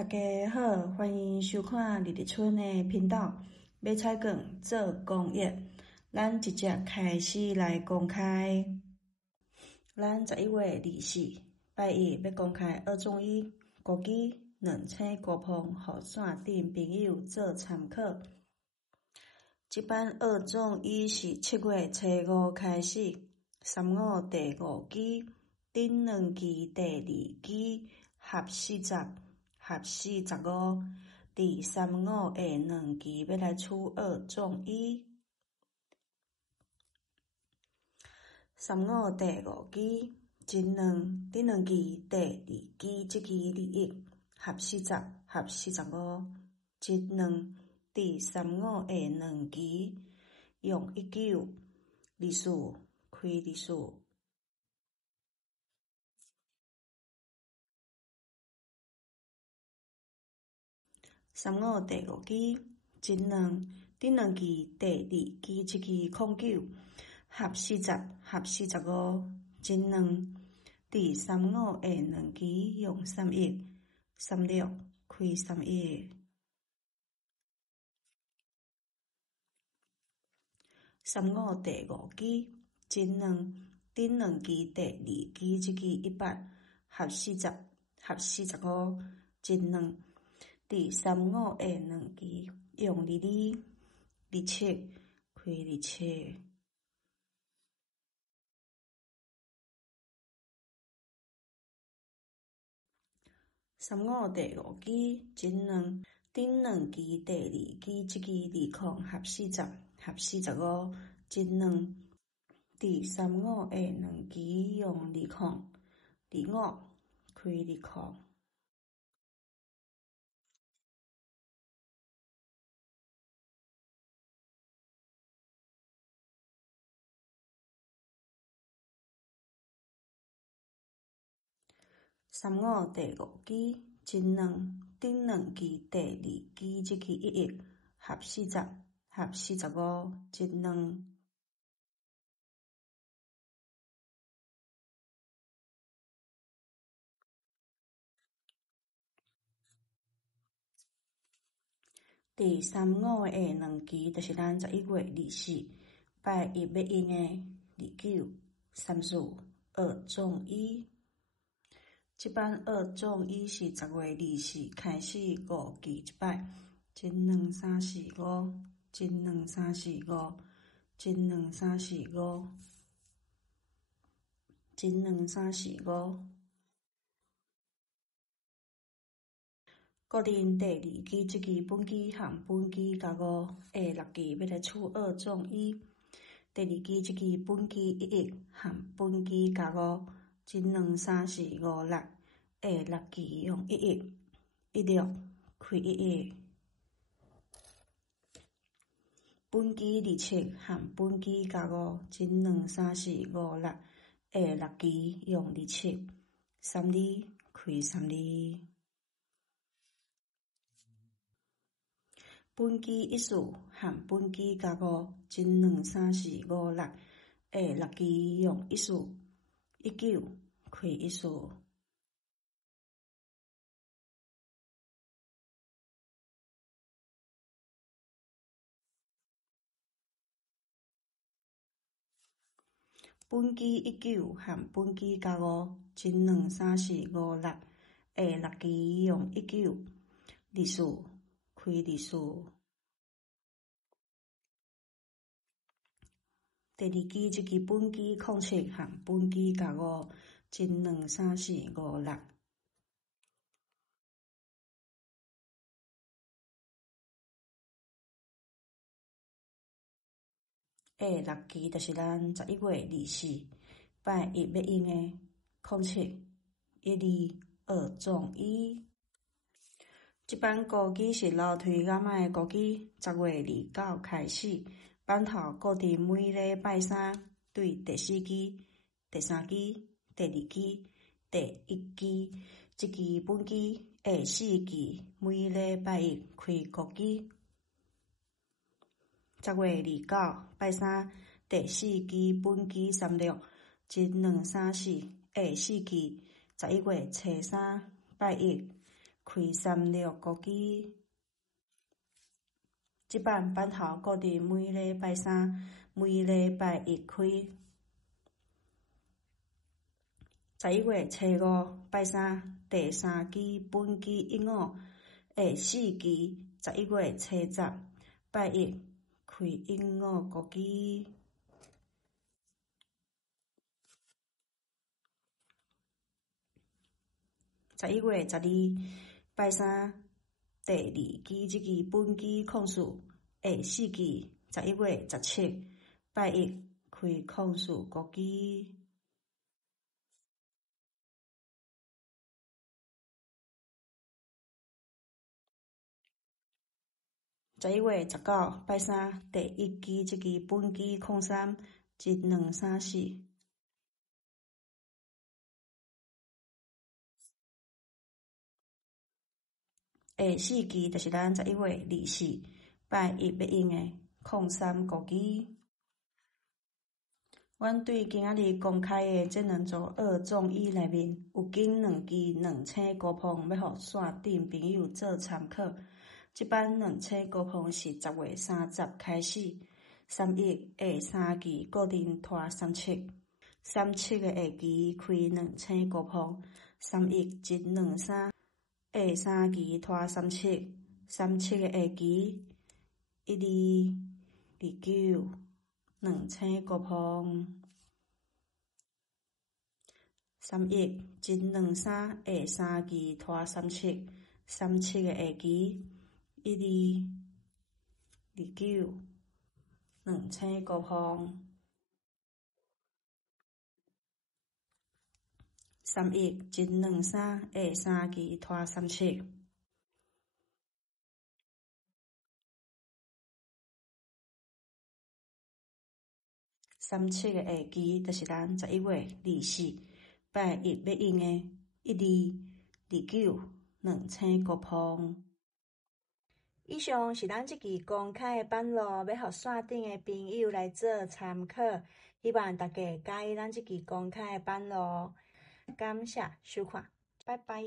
大家好，欢迎收看日日春的频道。买菜粿做公益，咱直接开始来公开。咱11月24拜一要公开二种衣枸杞2000高磅，互线顶朋友做参考。这版二种衣是7月初5开始，3五第5期，顶2期第2期合40合45，第3五的2期要来出二种衣。3五第5期真2，顶2期第2期这期21合40合45，真2。第3五的2期用19日数开日数。3五第5期真2，顶2期第2期这期09合40合45，真2。第3五的2期用31 36开31。3五第5期真2，顶2期第2期这期100合40合45，真2。第3五的2期用22 27开27。3五第5期真2，顶2期第2期这期20合40合45，真2。第3五的2期用20 25开20。3五第5期真2，顶2期第2期这期11合40合45，真2。第3五的2期就是咱11月24拜一要用的29 34二种衣。这版二种衣是10月24开始5期一摆，真2 3 4 5真2 3 4 5真2 3 4 5真2 3 4 5。固定第2期这期本期和本期加5下6期要来出二种衣。第2期这期本期11和本期加5真2 3 4 5 6下6期用11 16开11。本期27和本期加5真2 3 4 5 6下6期用27 32开32。本期14和本期加5真2 3 4 5 6下6期用14 19开14。本期19和本期加5真2 3 4 5 6下6期用19日数开日数。第2期这期本期07和本期加5真2 3 4 5 6下6期就是咱11月24拜一要用的07 12二种衣。这版枸杞是老推雅麦的枸杞，10月29开始，版头固定每礼拜三对第4期、第3期、第2期、第1期，这期本期4期每礼拜一开枸杞。10月29拜三第4期本期36真2 3 4下4期11月初3拜一開36個機。這版班頭固定每禮拜三、每禮拜一開。11月初5拜三第3期本期一五下4期11月初10拜一開一五個機。11月12拜三第2期這期本期控數下4期11月17拜一開控數個機。11月19拜三第1期這期本期控3 1234。下4期就是咱11月24拜一要用的控3個機。阮對今仔日公開的這兩組二綜藝內面，有緊兩支兩星高峰要予線頂朋友做參考。這版兩星高峰是10月30開始，31下3期固定拖37，37的下期開兩星高峰，31至23下3期拖37，37的下期12、29兩星高峰，31至23下3期拖37，37的下期12、29兩星高峰，31至23下3期拖37。37的下期就是咱11月24拜一要用的12、29兩星高峰。以上是咱這期公開的版路，要予線頂的朋友來做參考。希望大家喜歡咱這期公開的版路。感謝收看，拜拜。